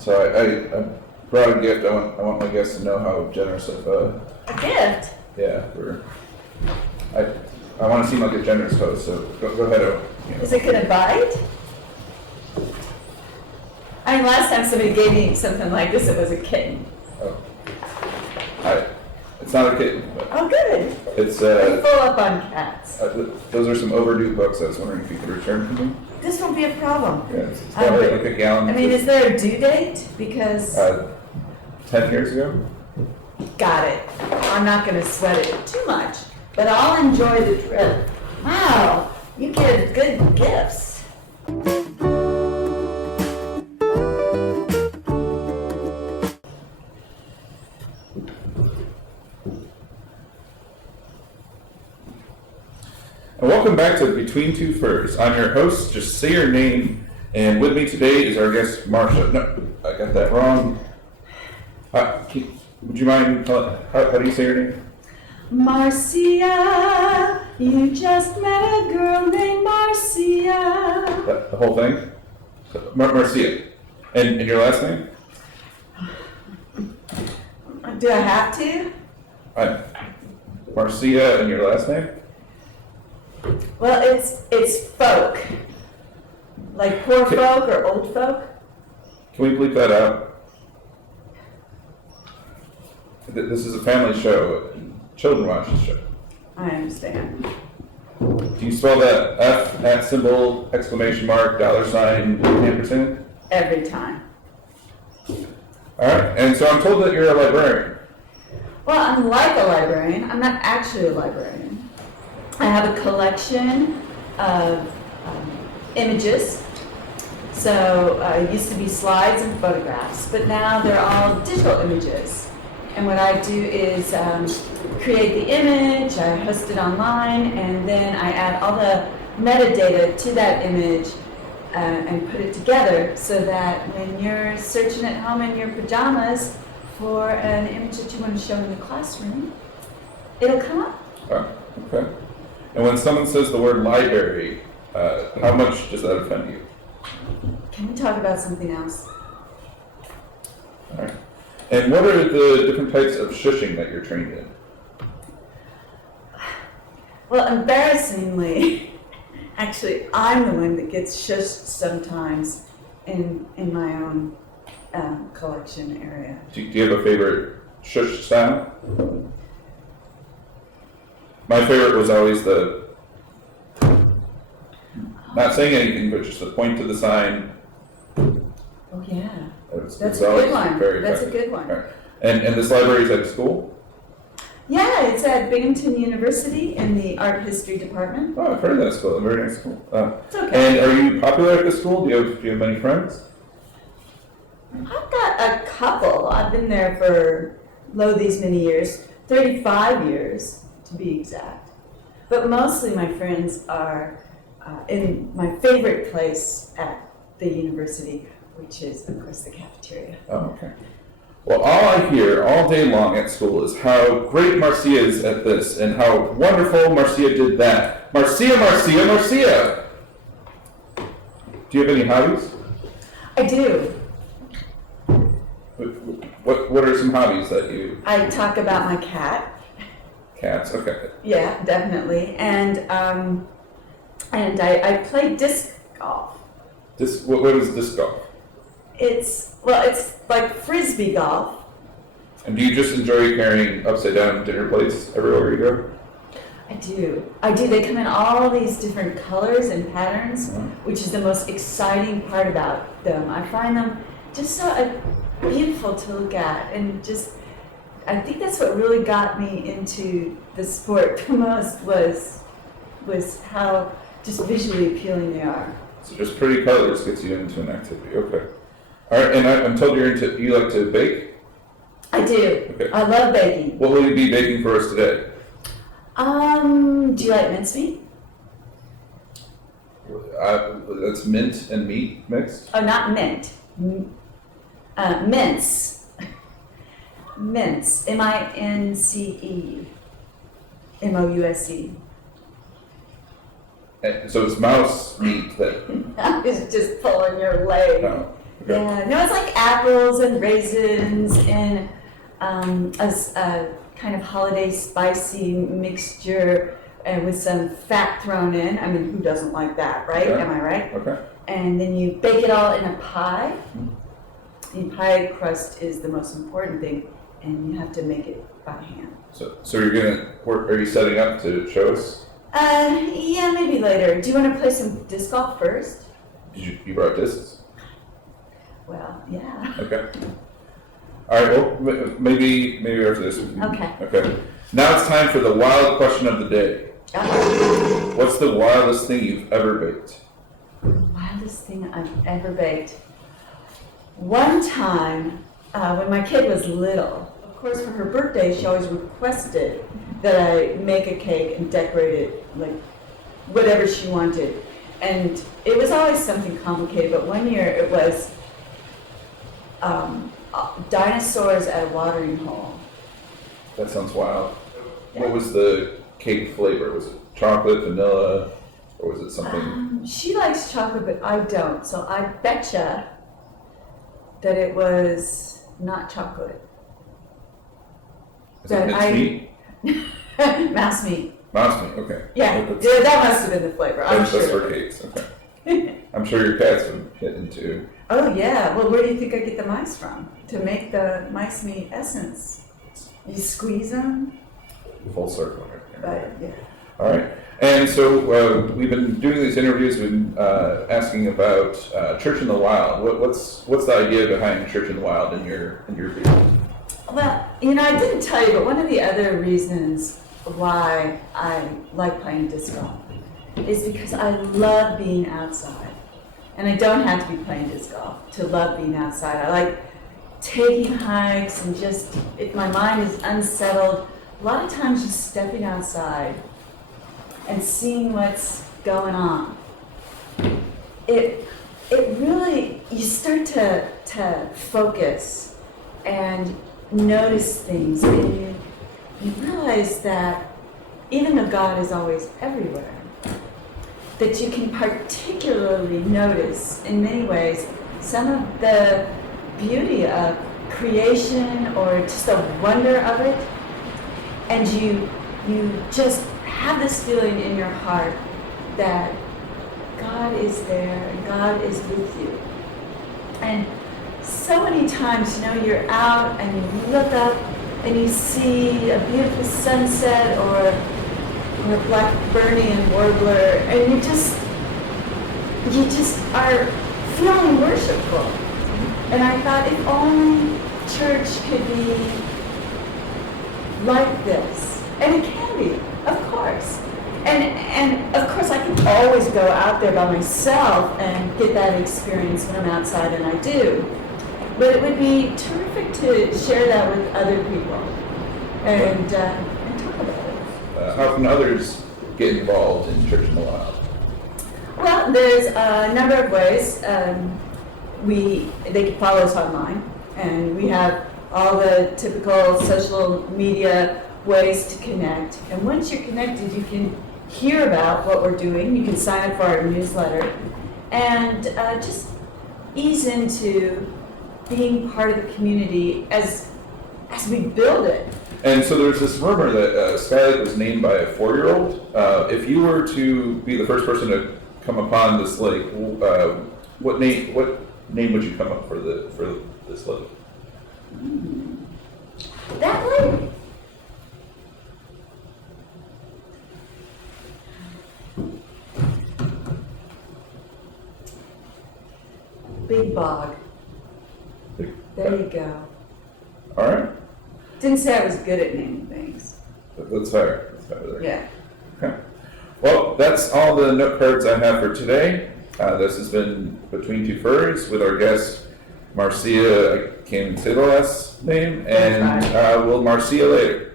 So I brought a gift. I want my guests to know how generous of A gift? yeah, I want to seem like a generous host. So go ahead. Is it gonna bite? I mean, last time somebody gave me something like this, it was a kitten. Oh. It's not a kitten. But Oh, good. it's I'm full up on cats. those are some overdue books. I was wondering if you could return to me. This won't be a problem. Yeah, it's probably like a gallon. I mean, is there a due date? Because 10 years ago. got it. I'm not gonna sweat it too much, but I'll enjoy the trip. Wow, you give good gifts. And welcome back to Between Two Furs. I'm your host, just say your name, and with me today is our guest, Marcia. No, I got that wrong. Would you mind telling, how do you say your name? Marcia, you just met a girl named Marcia. The whole thing? Marcia. And your last name? Do I have to? Marcia and your last name? Well, it's folk. Like poor folk or old folk. Can we bleep that out? This is a family show. Children watch this show. I understand. Do you spell that F, at symbol, exclamation mark, $, ampersand? Every time. All right, and so I'm told that you're a librarian. Well, I'm like a librarian. I'm not actually a librarian. I have a collection of images. So it used to be slides and photographs, but now they're all digital images. And what I do is create the image, I host it online, and then I add all the metadata to that image and put it together so that when you're searching at home in your pajamas for an image that you want to show in the classroom, it'll come up. Oh, okay. And when someone says the word library, how much does that offend you? Can we talk about something else? All right. And what are the different types of shushing that you're trained in? Well, embarrassingly, actually, I'm the one that gets shushed sometimes in my own collection area. Do you have a favorite shush style? My favorite was always the, not saying anything, but just the point to the sign. Oh, yeah. That's a good one. That's a good one. Right. And this library is at school? Yeah, it's at Binghamton University in the art history department. Oh, I've heard of that school. A very nice school. It's okay. And are you popular at the school? Do you have many friends? I've got a couple. I've been there for these many years, 35 years to be exact. But mostly my friends are in my favorite place at the university, which is, of course, the cafeteria. Oh, okay. Well, all I hear all day long at school is how great Marcia is at this and how wonderful Marcia did that. Marcia, Marcia, Marcia! Do you have any hobbies? I do. What are some hobbies that you... I talk about my cat. Cats, okay. Yeah, definitely. And I play disc golf. What is disc golf? It's like frisbee golf. And do you just enjoy carrying upside down dinner plates everywhere you go? I do. They come in all these different colors and patterns, which is the most exciting part about them. I find them just so beautiful to look at, and just I think that's what really got me into the sport the most was how just visually appealing they are. So just pretty colors gets you into an activity. Okay. All right, and I'm told you like to bake? I do. Okay. I love baking. What will you be baking for us today? Do you like mincemeat? That's mint and meat mixed? Oh, not mint. Mince. Mince. M-I-N-C-E. M-O-U-S-E. So it's mouse meat that... I was just pulling your leg. No. Okay. Yeah, no, it's like apples and raisins and a kind of holiday spicy mixture and with some fat thrown in. I mean, who doesn't like that, right? Okay. Am I right? Okay. And then you bake it all in a pie. The pie crust is the most important thing, and you have to make it by hand. So you're gonna work? Are you setting up to show us? Yeah, maybe later. Do you want to play some disc golf first? You brought discs? Well, yeah. Okay. All right. Well, maybe after this. Okay. Okay. Now it's time for the wild question of the day. Uh-oh. What's the wildest thing you've ever baked? Wildest thing I've ever baked. One time, when my kid was little, of course, for her birthday, she always requested that I make a cake and decorate it like whatever she wanted. And it was always something complicated, but one year it was dinosaurs at a watering hole. That sounds wild. Yeah. What was the cake flavor? Was it chocolate, vanilla, or was it something? She likes chocolate, but I don't. So I betcha that it was not chocolate. Is it minced meat? Mouse meat. Mouse meat. Okay. Yeah, that must have been the flavor. I'm That's sure. for cakes. Okay. I'm sure your cats would get into. Oh yeah. Well, where do you think I get the mice from to make the mice meat essence? You squeeze them. Full circle right there. But yeah. All right. And so we've been doing these interviews. We've been asking about Church in the Wild. What's the idea behind Church in the Wild in your view? Well, I didn't tell you, but one of the other reasons why I like playing disc golf is because I love being outside. And I don't have to be playing disc golf to love being outside. I like taking hikes and just, if my mind is unsettled, a lot of times just stepping outside and seeing what's going on. It really, you start to focus and notice things, and you realize that even though God is always everywhere, that you can particularly notice in many ways some of the beauty of creation or just the wonder of it, and you just have this feeling in your heart that God is there and God is with you. And so many times, you're out and you look up and you see a beautiful sunset or a blackburnian warbler, and you just are feeling worshipful. And I thought, if only church could be like this. And it can be, of course. And of course, I can always go out there by myself and get that experience when I'm outside, and I do. But it would be terrific to share that with other people and talk about it. How can others get involved in Church in the Wild? Well, there's a number of ways. They can follow us online, and we have all the typical social media ways to connect. And once you're connected, you can hear about what we're doing. You can sign up for our newsletter and just ease into being part of the community as we build it. And so there's this rumor that Skylake was named by a 4-year-old. If you were to be the first person to come upon this lake, what name would you come up for this lake? That lake? Big Bog. There you go. All right. Didn't say I was good at naming things. That's fair. That's fair. Yeah. Okay. Well, that's all the note cards I have for today. This has been Between Two Furs with our guest, Marcia, I can't even say the last name, and we'll Marcia later.